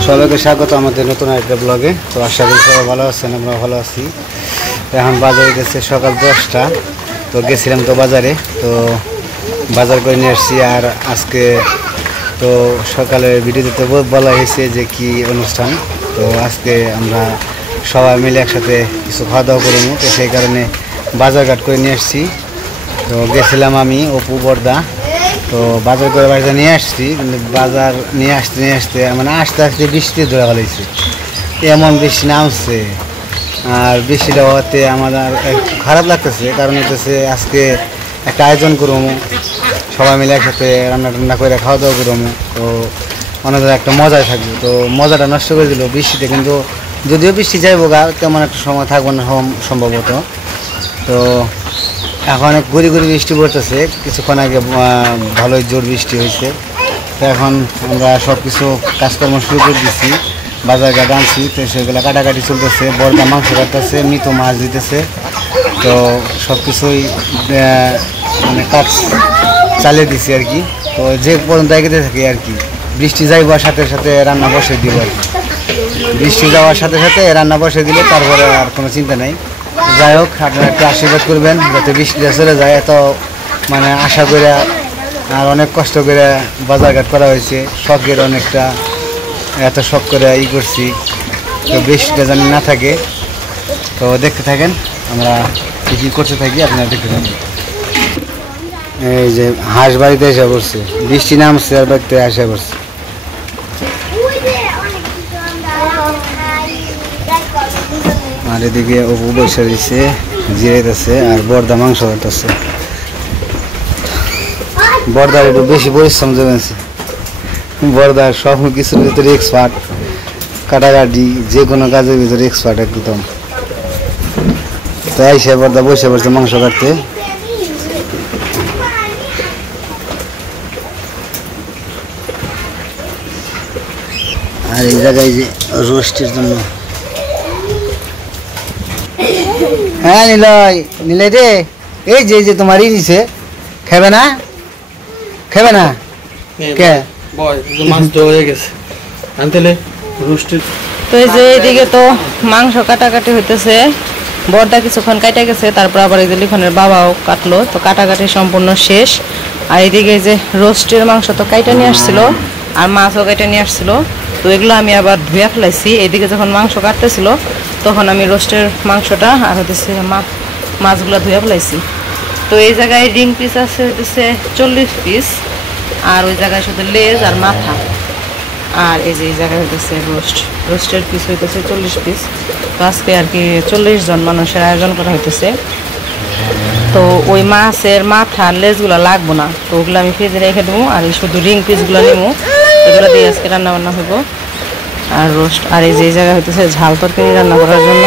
সবাইকে স্বাগত আমাদের নতুন একটা ব্লগে। তো আশা করি সবাই ভালো আছেন, আমরা ভালো আছি। এখন বাজারে গেছে সকাল 10টা। তো গেছিলাম তো বাজারে, তো বাজার করে নিয়ে আসছি। আর আজকে তো সকালে ভিডিওতে বলা হয়েছে যে কি অনুষ্ঠান, তো আজকে আমরা সবাই মিলে একসাথে কিছু খাওয়া দাওয়া করবো। তো সেই কারণে বাজারঘাট করে নিয়ে আসছি। তো গেছিলাম আমি, অপু, বর্দা। তো বাজার করে বাড়িতে নিয়ে আসছি, কিন্তু বাজার নিয়ে আসতে মানে আস্তে আস্তে বৃষ্টি ধরে ফেলেছে। এমন বৃষ্টি নামছে, আর বৃষ্টিটা হওয়াতে আমার একটু খারাপ লাগতেছে। কারণ হচ্ছে আজকে একটা আয়োজন করবো, সবাই মিলে একসাথে রান্না টান্না করে খাওয়া দাওয়া করবো। তো অনেক একটা মজায় থাকবে। তো মজাটা নষ্ট করে দিল বৃষ্টিতে। কিন্তু যদিও বৃষ্টি যাইব গা, তেমন একটা সময় থাকবো না সম্ভবত। তো এখন অনেক গুড়ি বৃষ্টি পড়তেছে। কিছুক্ষণ আগে ভালোই জোর বৃষ্টি হয়েছে। তো এখন আমরা সব কিছু কাজকর্ম শুরু করে দিচ্ছি। বাজারঘাট আনছি, তো সেগুলো কাটাকাটি চলতেছে। বর্দা মাংস কাটতেছে, মৃত মাছ দিতেছে। তো সব কিছুই মানে কাজ চালিয়ে দিচ্ছি আর কি। তো যে পর্যন্ত এগিয়ে থাকি আর কি, বৃষ্টি যাইবার সাথে সাথে রান্না বসে দিব আর কি। বৃষ্টি যাওয়ার সাথে সাথে রান্না বসে দিলে তারপরে আর কোনো চিন্তা নেই। যাই হোক, আপনারা একটু আশীর্বাদ করবেন যাতে বৃষ্টিটা চলে যায়। এত মানে আশা করে আর অনেক কষ্ট করে বাজারঘাট করা হয়েছে, শখের অনেকটা এত শখ করে করছি। তো বৃষ্টিটা যেন না থাকে। তো দেখতে থাকেন আমরা কী করতে থাকি, আপনারা দেখতে থাকেন। এই যে হাঁস বাড়িতে এসে পড়ছে, বৃষ্টি নামছে আর বাড়িতে এসে পড়ছে। আর এদিকে অপু বসে দিচ্ছে, জিরাইতেছে, আর বর্দা মাংস কাটতেছে। বর্দার একটু বেশি পরিশ্রম জমেছে। বর্দা সব কিছুর ভিতরে এক্সপার্ট, কাটাকাটি যে কোনো কাজের ভিতরে এক্সপার্ট একদম। তাই সে বর্দা বসে পড়ছে মাংস কাটতে। আর এই জায়গায় যে রোস্টের জন্য, হ্যাঁ নিলয় রে, এই যে তোমারই নিছে, খাবে না কে তো এই যে এইদিকে তো মাংস কাটাকাটি হইতেছে। বর্দা কিছুক্ষণ কাটা গেছে, তারপর আবার এই যে লিখনের বাবাও কাটলো। তো কাটাকাটি সম্পূর্ণ শেষ। আর এইদিকে যে রোস্টের মাংস তো কাইটা নিয়ে আসছিল, আর মাছও কাইটা নিয়ে আসছিল। তো এগুলো আমি আবার ধুয়ে ফেলাইছি। এইদিকে যখন মাংস কাটতেছিল তখন আমি রোস্টের মাংসটা আর হতেছে মাছগুলো ধুয়ে ফেলাইছি। তো এই জায়গায় রিং পিস আছে হইতেছে 40 পিস, আর ওই জায়গায় শুধু লেজ আর মাথা। আর এই যে এই জায়গায় হইতেছে রোস্টের পিস হইতেছে 40 পিস। তো আজকে আর কি 40 জন মানুষের আয়োজন করা হইতেছে। তো ওই মাছের মাথা লেজগুলো লাগবো না, তো ওগুলো আমি ফ্রিজে রেখে দেবো। আর এই শুধু রিং পিসগুলো নেবো, এগুলো দিয়ে আজকে রান্না বান্না হইব। আর রোস্ট, আর এই যে এই জায়গায় হইতেছে ঝাল তরকারি রান্না করার জন্য।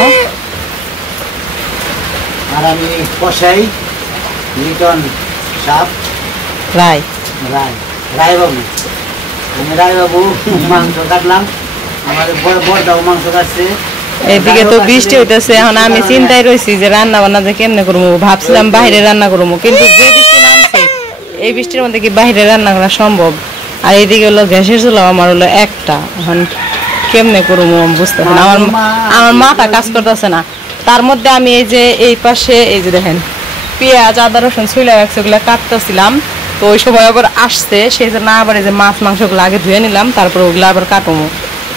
আর আমি কষাই লিটন সাপ রায়বাবু, আমি রায়বাবু মাংস কাটলাম, আমাদের বড়দাও মাংস কাটছে। এইদিকে তো বৃষ্টি হইতেছে। এখন আমি চিন্তায় রয়েছি যে রান্না বান্না যে কেমনে করবো। ভাবছিলাম বাইরে রান্না করবো, কিন্তু যে বৃষ্টি নামছে এই বৃষ্টির মধ্যে কি বাইরে রান্না করা সম্ভব? আর এইদিকে হলো গ্যাসের চুলা আমার হলো একটা, এখন কেমনে করবো বুঝতে পারছি না। আমার মাথা কাজ করতেছে না। তার মধ্যে আমি এই যে এই পাশে এই যে দেখেন পেঁয়াজ আদা রসুন ছুলে রাখছে, ওগুলো কাটতেছিলাম। তো ওই সময় আবার আসছে, সেই জন্য আবার এই যে মাছ মাংসগুলো আগে ধুয়ে নিলাম, তারপর ওগুলো আবার কাটবো।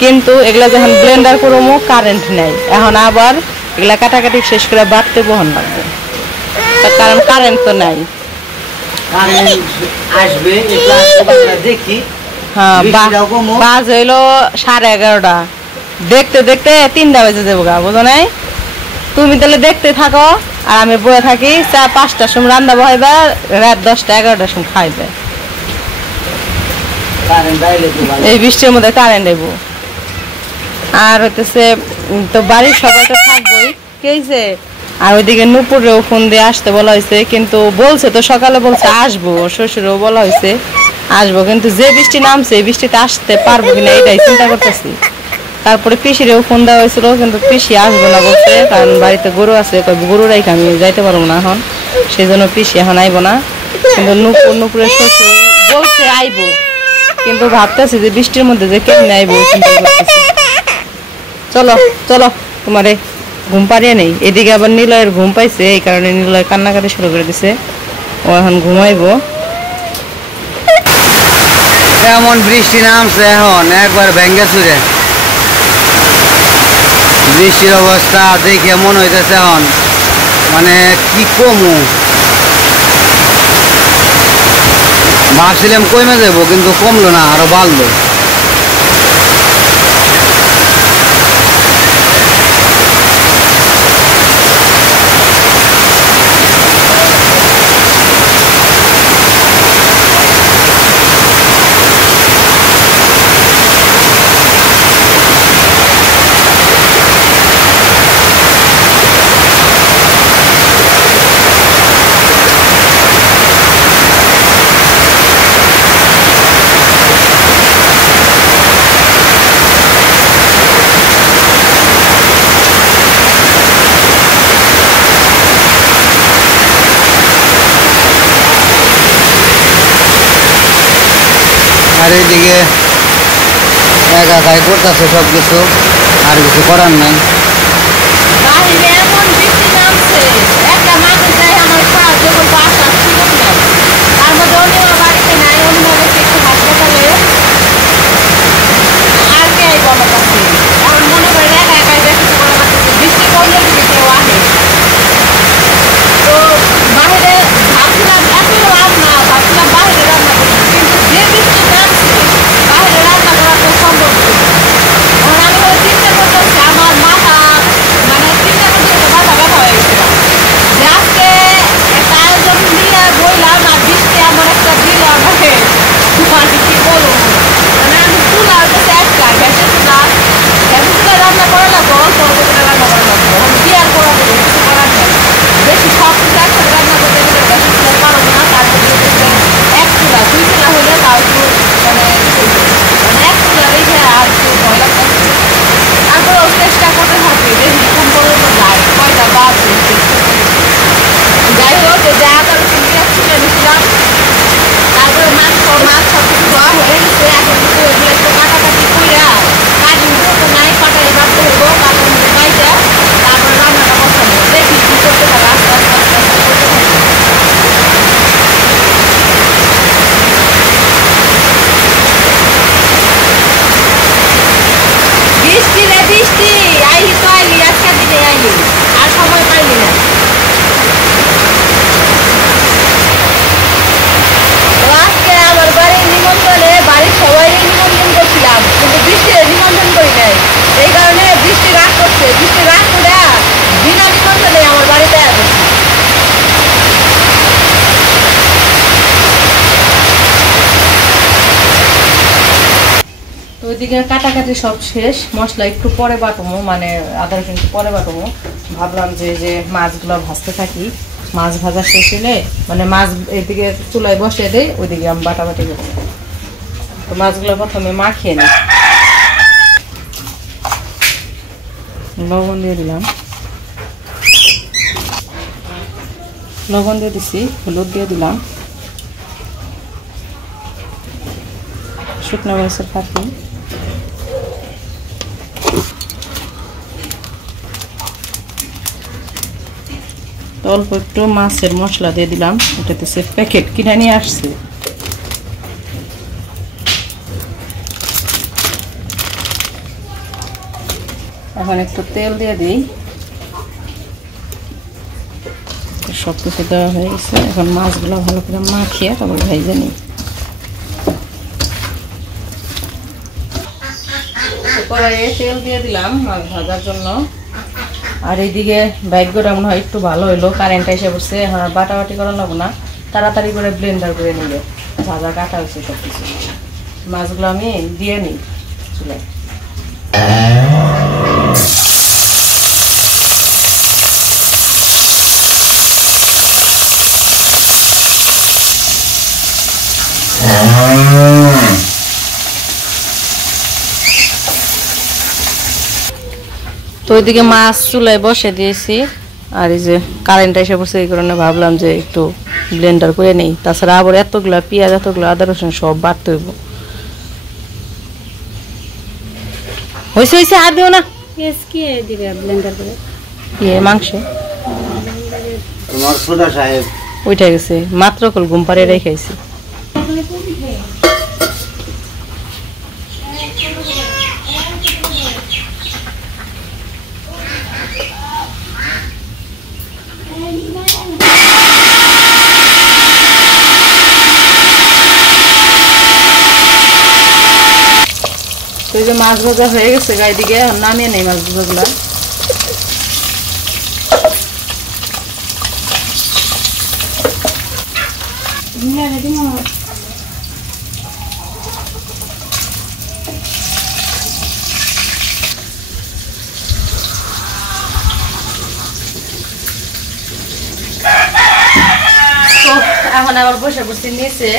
কিন্তু এগুলা যখন ব্লেন্ডার করবো কারেন্ট নেই, এখন আবার এগুলা কাটাকাটি শেষ করে বাড়তে বহন লাগবে, কারণ কারেন্ট তো নাই। হ্যাঁ, বাজ হইলো 11:30। দেখতে দেখতে 3টা বেজে যাবো গা, বুঝো নাই? তুমি তাহলে দেখতে থাকো, আর আমি বয়ে থাকি। 4-5টার সময় রান্না বহাইবা, রাত 10টা-11টার সময় খাইবে। এই বৃষ্টির মধ্যে কারেন্ট দেব। আর হইতেছে তো বাড়ির সবাই তো থাকবোই, কেছে। আর ওইদিকে নুপুরেও ফোন দিয়ে আসতে বলা হয়েছে, কিন্তু বলছে তো সকালে বলছে আসবো, শ্বশুরেও বলা হয়েছে আসবো, কিন্তু যে বৃষ্টি নামছে এই বৃষ্টিতে আসতে পারবো কিনা এটাই চিন্তা করতেছি। তারপরে পিসিরেও ফোন দেওয়া হয়েছিল, কিন্তু পিসি আসবো না বলছে, কারণ বাড়িতে গরু আছে, গরু রাইখে আমি যাইতে পারবো না এখন, সেই জন্য পিসি এখন আইবো না। কিন্তু নুপুরের শ্বশুর বলছে আইবো, কিন্তু ভাবতেছি যে বৃষ্টির মধ্যে যে কেমনে আইবো চিন্তা করতেছি। চলো চলো তোমারে ঘুম পাড়িয়ে নেই। এদিকে আবার নিলয়ের ঘুম পাইছে, এই কারণে নিলয় কান্নাকাটি শুরু করে দিছে, ও এখন ঘুমাইবো। এমন বৃষ্টি নামছে এখন একবার ভেঙ্গে চুরে, বৃষ্টির অবস্থা দেখে মনে হইতেছে এখন মানে কি কমু, ভাবছিলাম কমে যাবো কিন্তু কমলো না, আরো বাড়লো। আর এইদিকে একাই করতেছে সব কিছু, আর কিছু করার নাই। বাহিরে এমন বৃষ্টি নামছে, একটা মানুষ যায় আমার সাহায্য করবো আসার সুযোগ নাই। তার মধ্যে অনিমা বাড়িতে নাই, অনিমা গেছে একটু হাসপাতালে। আর কে আইব আমার কাছে? এখন মনে করেন একা একাই যা কিছু করা লাগতেছে, বৃষ্টি পড়লে যদি কেউ আহে। তো বাহিরে ভাবছিলাম এত লাভ না, ভাবছিলাম বাহিরে রান্না করবো, কিন্তু যে বৃষ্টি নামছে বাহিরে রান্না করা তো সম্ভব না। এখন আমি হয়তো চিন্তা করতেছি, আমার মাথা মানে চিন্তা করতে করতে মাথা ব্যথা হয়ে গেছিলাম যে আজকে একটা আয়োজন নিয়ে বইলাম আর বৃষ্টি আমার একটা দিল আমাকে, মানে কি বলবো, মানে আমি চুলা হইতেছে একটা গ্যাসের চুলা রান্না করা লাগবো, অল্প অল্প করে রান্না করা লাগবো, কি আর করা যাবে, কিছু করার নেই। বেশি সব কিছু একসাথে রান্না করতে গেলে গ্যাসের চুলা পারবো না, তারপরে হইতেছে এক চুলা দুই চুলা হলে তাও একটু মানে মানে এক চুলা রেখে আর একটু ভয় লাগতেছে। তারপরেও চেষ্টা করতে হবে, দেখি কোন পর্যন্ত যায়, কয়টা বাজে। যাই হোক, যা তার চিন্তা তুলে নিচ্ছিলাম, তারপরে মাছ সব কিছু ধোয়া হয়ে গেছে। এখন কিন্তু এগুলো একটু কাটাকাটি কইরা কাটিং তো নাই, কাটাই কাটতে হইব, কাটার মধ্যে পাইটা তারপরে রান্নাটা বসানো। দেখি কি করতে পারে, আস্তে আস্তে আস্তে আস্তে করতে থাকি। বৃষ্টি রে বৃষ্টি, আইলি তো আইলি, আজকের দিনে আইলি, আর সময় পাইলি না। তো আজকে আমার বাড়ির নিমন্ত্রণে বাড়ির সবাই নিমন্ত্রণ করছিলাম, কিন্তু বৃষ্টির নিমন্ত্রণ করি নাই। এই কারণে বৃষ্টি রাগ করছে, বৃষ্টি রাগ করে বিনা নিমন্ত্রণে আমার বাড়িতে আসছে। তো ওইদিকে কাটাকাটি সব শেষ, মশলা একটু পরে বাটবো, মানে আদা রসুন একটু পরে বাটবো। ভাবলাম যে মাছগুলো ভাজতে থাকি, মাছ ভাজা শেষ হলে মানে মাছ এদিকে চুলায় বসিয়ে দেয়, ওইদিকে আমি বাটাবাটি করবো। তো মাছগুলো প্রথমে মাখিয়ে নিই, লবণ দিয়ে দিলাম, লবণ দিয়ে দিছি, হলুদ দিয়ে দিলাম, শুকনো মরিচের ফাঁকি, অল্প একটু মাছের মশলা দিয়ে দিলাম, এটাতে প্যাকেট কিনে নিয়ে আসছে। এখন একটু তেল দিয়ে দিই, সব কিছু দেওয়া হয়ে গেছে। এখন মাছগুলো ভালো করে মাখিয়ে তারপর ভেজে নিই। কড়াইয়ে তেল দিয়ে দিলাম মাছ ভাজার জন্য। আর এইদিকে ভাগ্যটা মনে হয় একটু ভালো হইলো, কারেন্টটা এসে পড়ছে, এখন আর বাটাবাটি করা লাগবো না, তাড়াতাড়ি করে ব্লেন্ডার করে নিলে ভাজা কাটা হয়েছে সব কিছু। মাছগুলো আমি দিয়ে নিই চুলায়। তো ওইদিকে মাছ চুলায় বসে দিয়েছি, আর এই যে কারেন্টটা এসে পড়ছে, এই কারণে ভাবলাম যে একটু ব্লেন্ডার করে নেই। তাছাড়া আবার এতগুলা পেঁয়াজ, এতগুলো আদা রসুন সব বাটতে হইব। হইছে হইছে আর দিও না পেঁয়াজ কি দিবে ব্লেন্ডার করে মাংস তোমার সুদা সাহেব উঠে গেছে মাত্র কল ঘুম পাড়ে রেখেছি তো যে মাছ ভাজা হয়ে গেছে গায়ে দিকে নামিয়ে নেই মাছ ভাজাগুলা তো এখন আবার বসে বসে নিয়েছে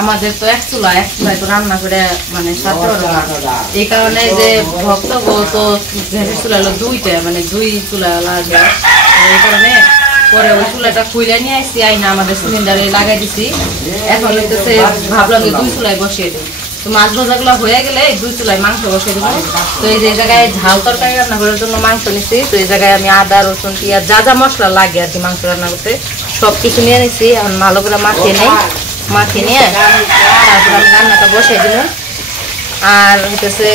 আমাদের তো এক চুলায় তো রান্না করে মানে সাথে এই কারণে যে ভক্ত তো গ্যাসের চুলা হলো দুইটা মানে দুই চুলা লাগে এই কারণে পরে ওই চুলাটা খুলে নিয়ে আসছি আইনা আমাদের সিলিন্ডারে লাগাই দিছি এখন হইতেছে ভাবলাম যে দুই চুলায় বসিয়ে দিই তো মাছ ভাজাগুলো হয়ে গেলে দুই চুলায় মাংস বসিয়ে দেবো তো এই যে জায়গায় ঝাল তরকারি রান্না করার জন্য মাংস নিচ্ছি তো এই জায়গায় আমি আদা রসুন পেঁয়াজ যা যা মশলা লাগে আর কি মাংস রান্না করতে সব কিছু নিয়ে নিচ্ছি এখন ভালো করে মাখিয়ে নেই মাখিয়ে নিয়ে তারপর আমি রান্নাটা বসিয়ে দিব আর হইতেছে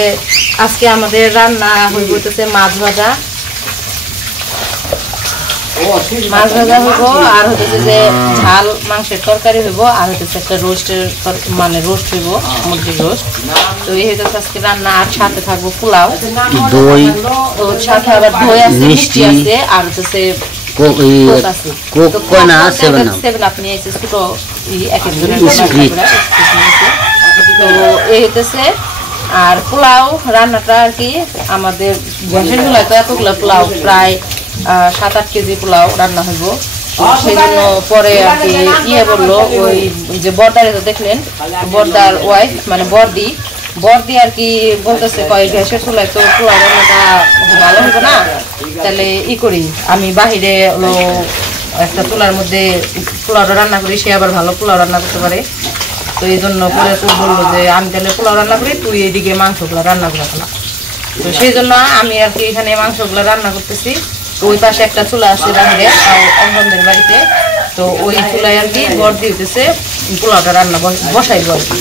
আজকে আমাদের রান্না হইতেছে মাছ ভাজা হইব আর হইতেছে যে ঝাল মাংসের তরকারি হইব আর হইতেছে একটা রোস্টের মানে রোস্ট হইব মুরগির রোস্ট তো এই হইতেছে আজকে রান্না আর সাথে থাকবো পোলাও দই তো সাথে আবার দই আছে মিষ্টি আছে আর হইতেছে আর পোলাও রান্নাটা আর কি আমাদের গ্যাসের চুলায় তো এতগুলো পোলাও প্রায় 7-8 কেজি পোলাও রান্না হইব সেই জন্য পরে আর কি ইয়ে বললো ওই যে বর্দারে তো দেখলেন বর্দার ওয়াইফ মানে বর্দি আর কি বলতেছে কয় গ্যাসের চুলায় তো পোলাও রান্নাটা ভালো হইব না তাহলে ই করি আমি বাহিরে হলো একটা চুলার মধ্যে পোলাওটা রান্না করি সে আবার ভালো পোলাও রান্না করতে পারে তো এই জন্য পরে তো বললো যে আমি তাহলে পোলাও রান্না করি তুই এইদিকে মাংসগুলো রান্না করে ফেলা তো সেই জন্য আমি আর কি এখানে মাংসগুলো রান্না করতেছি তো ওই পাশে একটা চুলা আছে বাহিরে অঙ্গনদের বাড়িতে তো ওই চুলায় আর কি বর্দি হইতেছে পোলাওটা রান্না বসাইব আর কি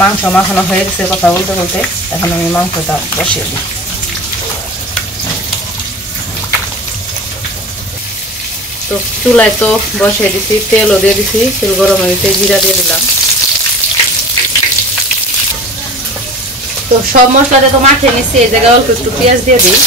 মাংস মাখানো হয়ে গেছে কথা বলতে বলতে এখন আমি মাংসটা বসিয়ে দিই তো চুলায় তো বসিয়ে দিছি তেলও দিয়ে দিছি তেল গরম হয়ে গেছে জিরা দিয়ে দিলাম তো সব মশলাটা তো মাখিয়ে নিচ্ছি এই জায়গায় অল্প একটু পেঁয়াজ দিয়ে দিই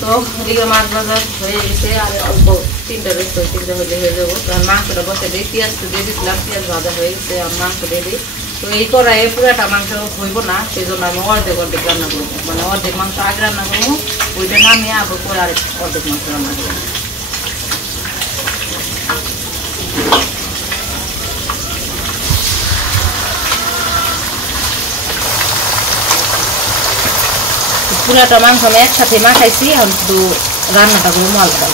তো এদিকে মাছ ভাজা হয়ে গেছে আর অল্প 3টা রয়েছে 3টা হলে হয়ে যাবো তো মাংসটা বসে দিই পেঁয়াজ তো দিয়ে দিচ্ছিলাম পেঁয়াজ ভাজা হয়ে গেছে আর মাংস দিয়ে দিই তো এই কড়াইয়ে পুরাটা মাংস হইব না সেই জন্য আমি অর্ধেক রান্না করবো মানে অর্ধেক মাংস আগে রান্না করবো ওইটা নামিয়ে আবার পরে আর অর্ধেক মাংস রান্না করবো পুরাটা মাংস আমি একসাথে মাখাইছি এখন শুধু রান্নাটা করে আলাদা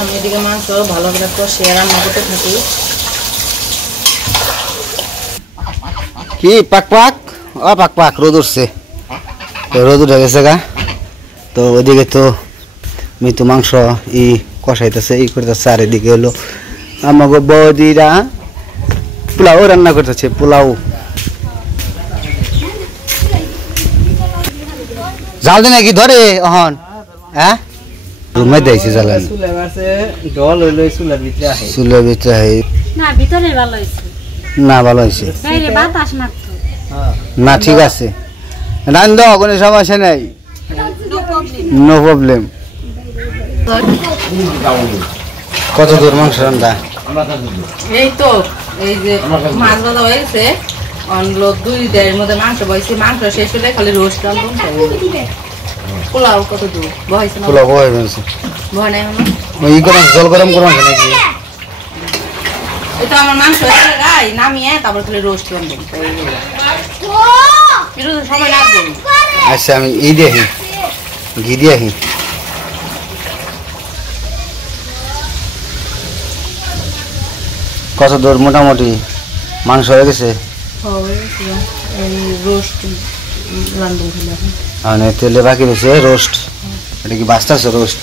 আমি এদিকে মাংস ভালো করে কষিয়ে রান্না করতে থাকি কি পাক পাক রোদ উঠছে তো রোদ উঠে গেছে গা তো ওদিকে তো মৃত্যু মাংস কষাইতেছে করতেছে আর এদিকে হলো আমাকে বৌদিরা পোলাও রান্না করতেছে পোলাও জাল দে নাকি ধরে অহন হ্যাঁ রুমে দিয়েছে জ্বালান চুলের ভিতরে না ভিতরে ভালো হইছে না ভালো হয়েছে বাইরে বাতাস মারতো না ঠিক আছে রান দাও কোনো সমস্যা নাই নো প্রবলেম কত দূর মাংস রান্না এই তো এই যে মাছ ভাজা হয়ে গেছে অনলো 2-2.5 মধ্যে মাংস বইছি মাংস শেষ হলে খালি রোস্ট রান্না পোলাও কত দূর বহাইছে না পোলাও বহাই গেছে বহাই নাই ওই গরম জল গরম গরম নাকি এটা আমার মাংস হয়ে গাই নামিয়ে তারপর খালি রোস্ট করব সময় লাগবে। আচ্ছা আমি দেখি ঘি দিয়ে আসি। কত দূর মোটামুটি মাংস হয়ে গেছে? মানে তেলে বাকি রয়েছে রোস্ট। এটা কি বাঁচতেছে রোস্ট?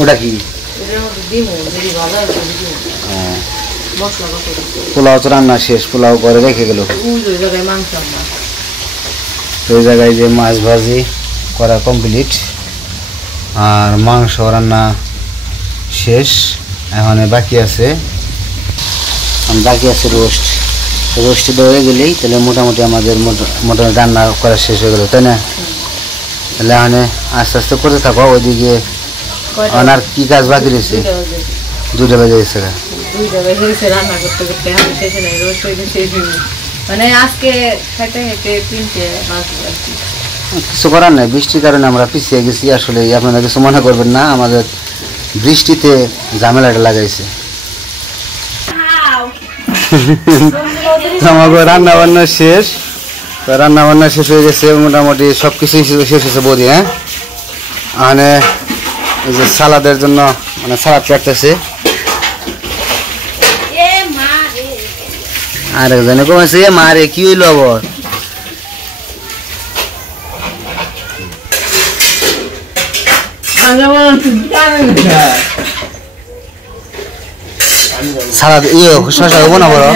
ওটা কি পোলাও তো রান্না শেষ, পোলাও করে রেখে গেল। ওই জায়গায় যে মাছ ভাজি করা কমপ্লিট আর মাংস রান্না শেষ। এখন বাকি আছে রোস্ট। রোস্ট হয়ে গেলেই তাহলে মোটামুটি আমাদের মোটামুটি রান্না করা শেষ হয়ে গেল, তাই না? তাহলে এখন আস্তে আস্তে করতে থাকো। ওইদিকে আর কি কাজ বাকি রয়েছে? 2টা বেজে গেছে। রান্না করতে করতে আমি শেষে নাই, রোস্ট হইতে শেষ হইনি, মানে আজকে খাইতে খাইতে 3টে বাজে আর কি। কিছু করার নাই, বৃষ্টির কারণে আমরা পিছিয়ে গেছি। আসলে আপনারা কিছু মনে করবেন না, আমাদের বৃষ্টিতে ঝামেলাটা লাগাইছে। আমাকে রান্না বান্না শেষ, রান্না বান্না শেষ হয়ে গেছে মোটামুটি সব কিছুই শেষ হয়েছে বৌদি। হ্যাঁ মানে এই যে সালাদের জন্য মানে সালাদ কাটতেছে। আর একজনে কমেছে মারে কি হইল আবার? সালাদ শশা হবো না বড়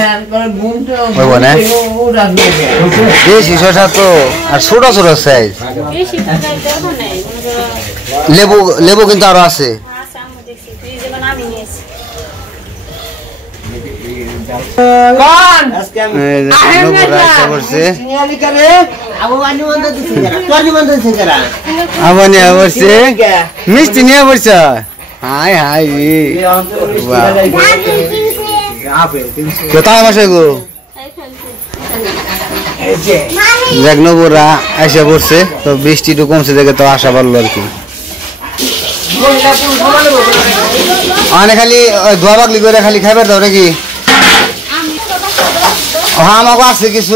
হইব না? দেশি শশা তো আর ছোট ছোট সাইজ। লেবু কিন্তু আরো আছে। মিষ্টি নিয়ে পড়ছ? হাই হাই কোথায় বসে গো? দেখ নবুরা এসে পড়ছে, তো বৃষ্টি একটু কমছে দেখে তো আশা পারলো আর কি। মানে খালি ধোয়া বাগলি করে খালি খাইবার দাও নাকি? হ্যাঁ আমাকে আছে কিছু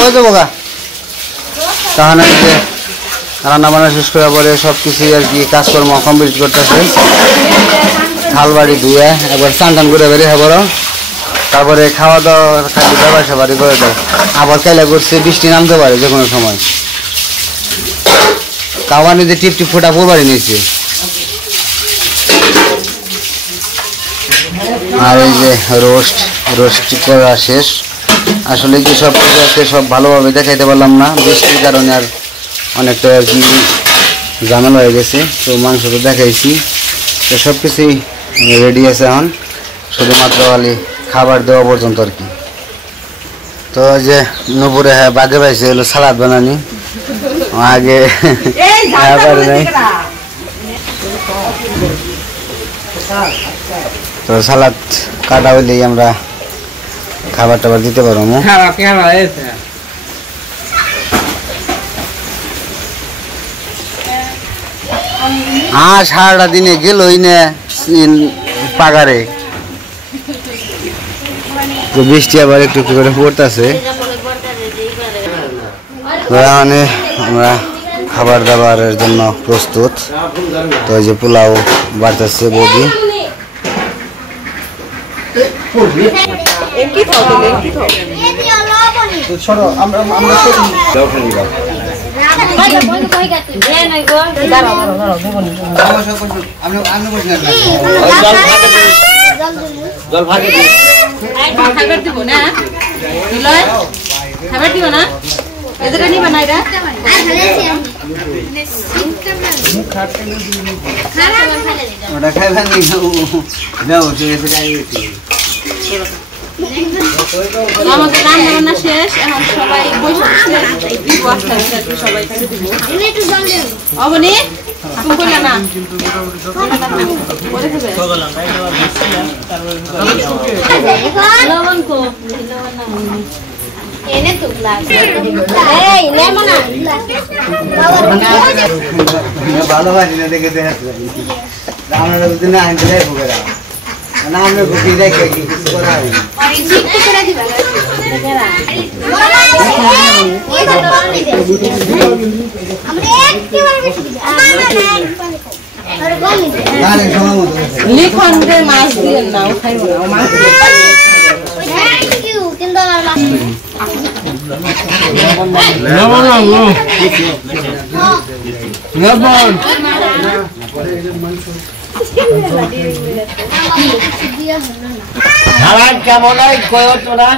হয়ে যাবো গা। তাহলে রান্না বান্না শেষ করার পরে সব কিছুই আর কি কাজকর্ম কমপ্লিট করতেছে। থাল বাড়ি ধুয়ে একবার স্নান টান করে বেরিয়ে বড়, তারপরে খাওয়া দাওয়া খালি ব্যবসা বাড়ি করে দেয়। আবার কাইলা করছে বৃষ্টি নামতে পারে যে কোনো সময়। কাওয়ানি যে টিপ টিপ ফোটা পড়বারই নিয়েছে। আর এই যে রোস্ট করা শেষ। আসলে কি সব আজকে সব ভালোভাবে দেখাইতে পারলাম না, বৃষ্টির কারণে আর অনেকটা আর কি ঝামেলা হয়ে গেছে। তো মাংস তো দেখাইছি, তো সব কিছুই রেডি আছে এখন, শুধুমাত্র খালি খাবার দেওয়া পর্যন্ত আর কি। তো যে নুপুরে হ্যাঁ বাগে পাইছে হলো সালাদ বানানি, আগে পারে নাই। তো সালাদ কাটা হইলেই আমরা খাবার টাবার দিতে পারবো। আর সারাটা দিনে গেলই না পাগারে, তো বৃষ্টি আবার একটু একটু করে পড়তেছে। মানে আমরা খাবার দাবারের জন্য প্রস্তুত। তো এই যে পোলাও বাড়তেছে বৌদি। আমাদের রান্না বান্না শেষ, এখন সবাই বসে সবাই অবনি তুমি বললে না ভালোবাসি না দেখে আমরা গুটি রেখে কিছু করা হয় লিখন রে মাছ দিয়ে নাও খাইব না মাছ কেমন হয় কয় তোরা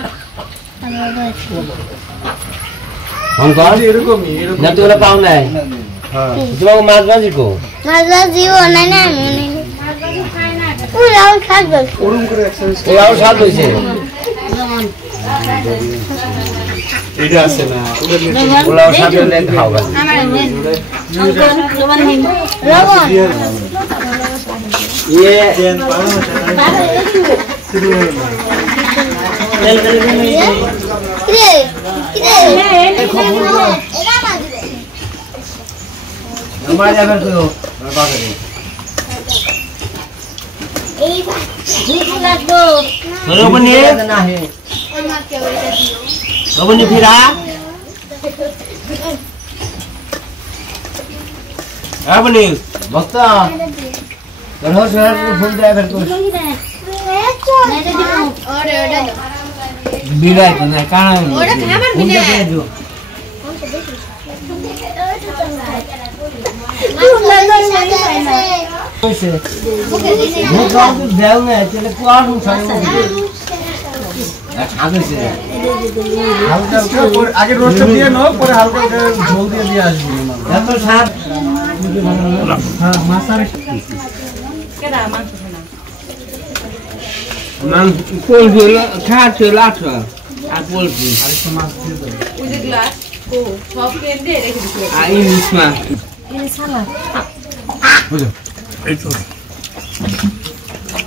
না তোরা পাও নাই তোমাকে মাছ বাজি কো ওরাও স্বাদ হয়েছে এটা আছে না ওরাও স্বাদ হলে খাও फिरा बघता फुल ड्रायव्हर बिघायचं नाही काय দেও না তাহলে কোন আগে রোস্ট দিয়ে নাও পরে হালকা ঝোল দিয়ে দিয়ে আসবো এত স্বাদ হ্যাঁ মাছার কেডা মাংস খানা মান কোল ঝোল খাচ্ছে লাঠা আর বলছি ওই যে গ্লাস ও সব কেটে রেখে দিছি আর ইলিশ মাছ এই সালাদ এই তো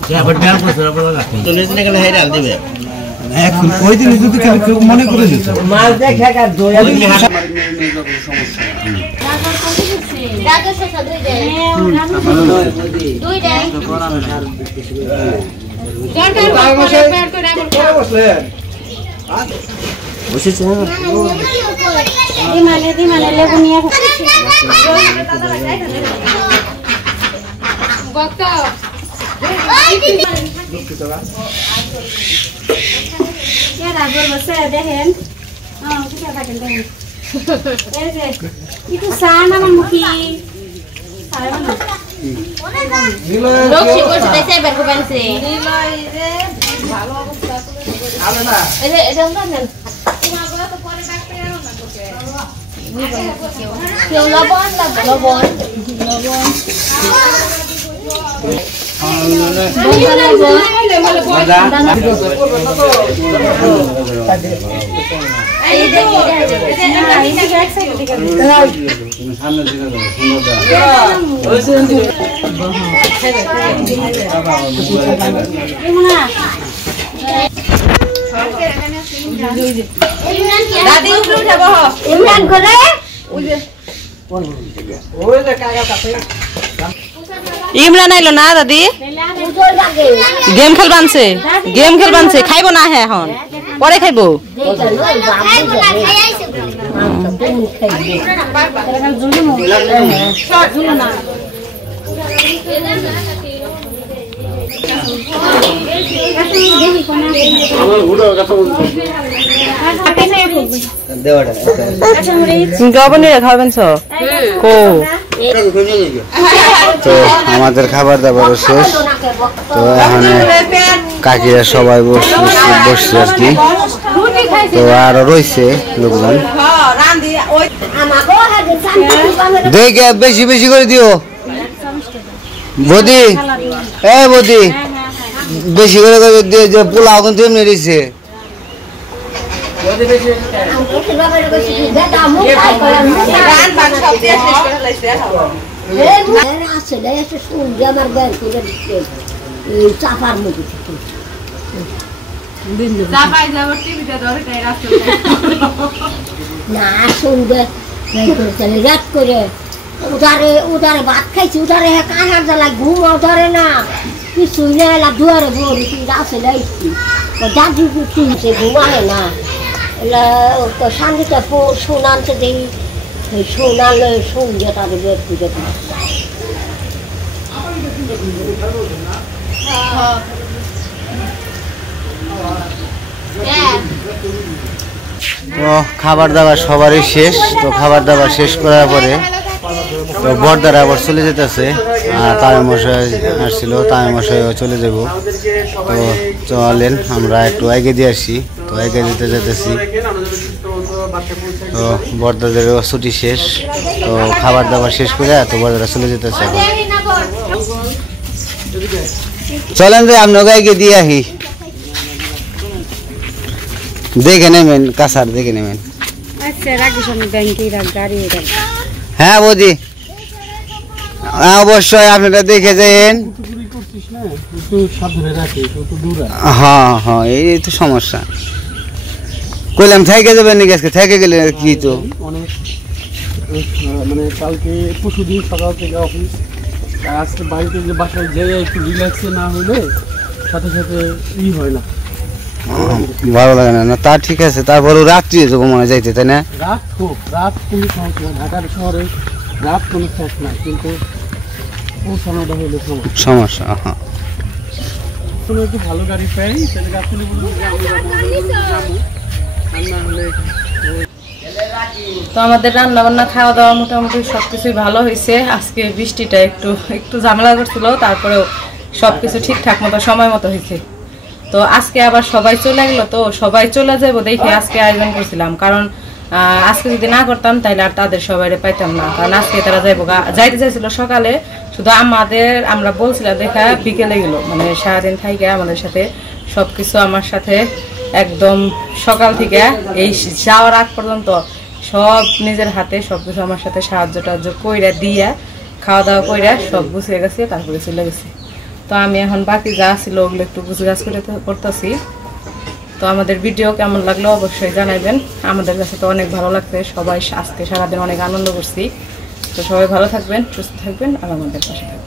যা বড় ডাল বসরা বড় লাগে তো লেজনে গেলে হেই ডাল দিবে এখন ওই দিন যদি কেউ মনে করে দিত মাছ দেখা কার দয়া দিলে হাত দেখেন itu sana mamuki দাদি উপরে উঠে বহ ইমরান করে ওই যে কাকা কাছে ইমরান আইলো না দাদি গেম খেলবানছে খাইবো না হ্যাঁ এখন পরে খাইবো খাবেন তো আমাদের খাবার দাবার শেষ তো এখন কাকিরা সবাই বসছে আর কি তো আরো রয়েছে লোকজন দেখে বেশি বেশি করে দিও বদি বদি বেশি করে দিয়ে যে পোলাও কিন্তু এমনি রয়েছে চাপার মধ্যে না শুনবে রাত করে উধারে ভাত খাইছি উধারে কাঁহার জ্বালায় ঘুম ধরে না কিছু নেলা দুয়ারে বড়ি রাসে লাইছি তো দাদু কিনছে ঘুমায় না এলা তো শান্তিটা শোনানতে দেই শোনালে শুনছে তাদের বের করে তো খাবার দাবার সবারই শেষ, তো খাবার দাবার শেষ করার পরে তো বর্দারা আবার চলে যেতেছে। তার মশাই আসছিল, তার মশাইও চলে যাব। তো চলেন আমরা একটু এগিয়ে দিয়ে আসি। তো এগিয়ে দিতে যেতেছি। তো বর্দাদেরও ছুটি শেষ, তো খাবার দাবার শেষ করে তো বর্দারা চলে যেতেছে। চলেন যে আপনাকে এগিয়ে দিয়ে আসি, দেখে নেবেন কাছার, দেখে নেবেন। আচ্ছা রাখিস আমি ব্যাংকে গাড়ি হ্যাঁ বৌদি, অবশ্যই আপনারা দেখে যান। হ্যাঁ হ্যাঁ, এই তো সমস্যা। কইলাম থেকে যাবেন নাকি আজকে? থেকে গেলে কি তো মানে কালকে পরশুদিন সকাল থেকে অফিস, আজকে বাড়িতে যে বাসায় যাই একটু রিল্যাক্সে না হলে সাথে সাথে হয় না, ভালো লাগে না। তা ঠিক আছে, তারপরে রাত্রি যাবো মনে যাইতে, তাই না? রাত হোক, রাত কোনো সমস্যা না, ঢাকার শহরে রাত কোনো শেষ না, কিন্তু পৌঁছানোটা হলে সমস্যা। হ্যাঁ, কোনো একটু ভালো গাড়ি পাই তাহলে গাছগুলি তো আমাদের রান্না বান্না খাওয়া দাওয়া মোটামুটি সবকিছুই ভালো হয়েছে। আজকে বৃষ্টিটা একটু ঝামেলা করছিল, তারপরেও সবকিছু ঠিকঠাক মতো সময় মতো হয়েছে। তো আজকে আবার সবাই চলে গেল, তো সবাই চলে যাবো দেখে আজকে আয়োজন করছিলাম, কারণ আজকে যদি না করতাম তাহলে আর তাদের সবাই পাইতাম না। কারণ আজকে তারা যাইতে চাইছিল সকালে, শুধু আমরা বলছিলাম দেখা বিকেলে গেল, মানে সারাদিন থাইকে আমাদের সাথে সবকিছু আমার সাথে একদম সকাল থেকে এই যাওয়ার আগ পর্যন্ত সব নিজের হাতে সবকিছু আমার সাথে সাহায্য টাহায্য কইরা দিয়া খাওয়া দাওয়া কইরা সব গুছিয়ে গেছে, তারপরে চলে গেছে। তো আমি এখন বাকি যা ছিল ওগুলো একটু গুছগাছ করতেছি। তো আমাদের ভিডিও কেমন লাগলো অবশ্যই জানাবেন। আমাদের কাছে তো অনেক ভালো লাগছে, সবাই আজকে সারাদিন অনেক আনন্দ করছি। তো সবাই ভালো থাকবেন, সুস্থ থাকবেন আর আমাদের পাশে থাকবেন।